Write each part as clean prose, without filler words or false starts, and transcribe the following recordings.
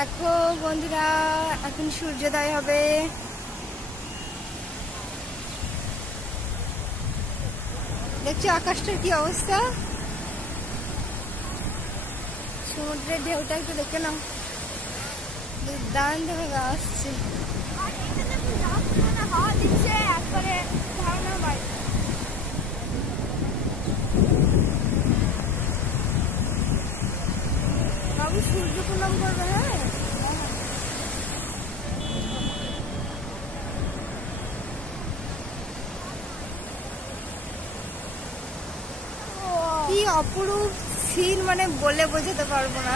দেখো বন্ধুরা, এখন সূর্যোদয় হবে। দেখছো আকাশটার কি অবস্থা? সমুদ্রের ঢেউটা একটু দেখে নাও, দুর্দান্ত ভাবে আসছে। বাবু সূর্য প্রণাম করবে। হ্যাঁ, কি অপরূপ সিন, মানে বলে বোঝাতে পারবো না।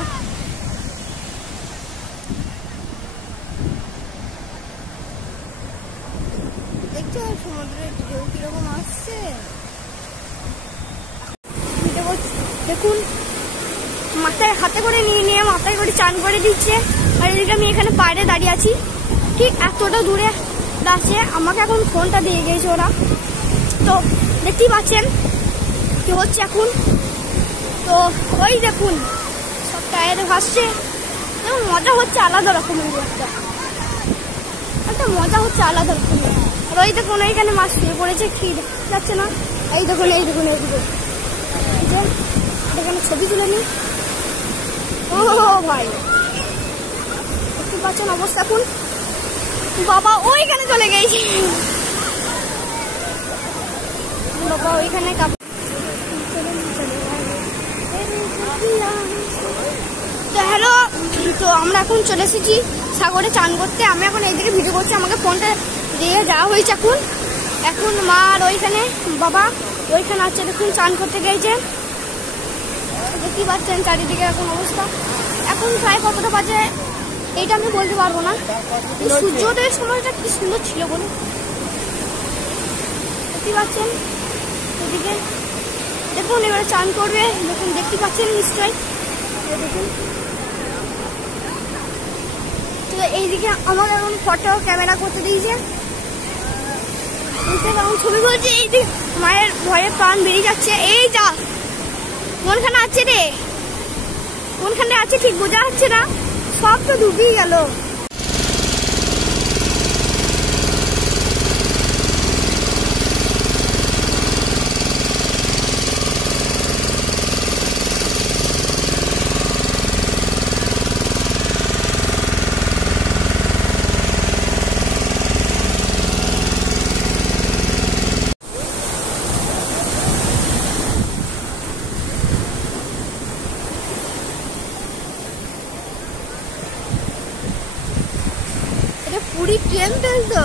দেখছো সমুদ্রের ঢেউ কিরকম আসছে। দেখুন, মাথায় হাতে করে নিয়ে মাথায় করে চান করে দিচ্ছে। আর এদিকে আমি এখানে বাইরে দাঁড়িয়ে আছি, ঠিক এতটা দূরে আছে। আমাকে এখন ফোনটা দিয়ে গেছে ওরা, তো দেখতেই পাচ্ছেন কি হচ্ছে এখন। তো ওই দেখুন সব টায়ারে ভাসছে, এবং মজা হচ্ছে আলাদা রকমের। একটা মজা হচ্ছে আলাদা রকমের। আর ওই দেখুন এইখানে মাছ শুয়ে পড়েছে, কি যাচ্ছে না। এই দেখুন এইদিকে এখানে ছবি তুলে নি। ও ভাই, দেখতে পাচ্ছেন অবস্থা এখন। বাবা ওইখানে চলে গেছে, বাবা ওইখানে। তো হ্যালো, তো আমরা এখন চলে এসেছি সাগরে চান করতে। আমি এখন এইদিকে ভিডিও করছি, আমাকে ফোনটা দিয়ে যাওয়া হয়েছে। এখন মা আর ওইখানে বাবা ওইখানে আছে, দেখুন চান করতে গেছে। দেখতেই পাচ্ছেন চারিদিকে এখন অবস্থা। এখন প্রায় কতটা বাজে এইটা আমি বলতে পারবো না। সূর্যোদয়ের সময়টা কি সুন্দর ছিল বলুন। দেখতেই পাচ্ছেন এদিকে, দেখুন এবারে চান করবে। দেখুন, দেখতে পাচ্ছেন নিশ্চয়ই। দেখুন, তো এইদিকে আমার এখন ফটো ক্যামেরা করতে দিয়েছে, এখন ছবি বলছে। এইদিকে মায়ের ভয়ে প্রাণ বেরিয়ে যাচ্ছে। এই যা কোনখানে আছে রে, কোনখানে আছে ঠিক বোঝা যাচ্ছে না, সব তো ডুবিয়ে গেল। পুরী ট্রেন তেল তো।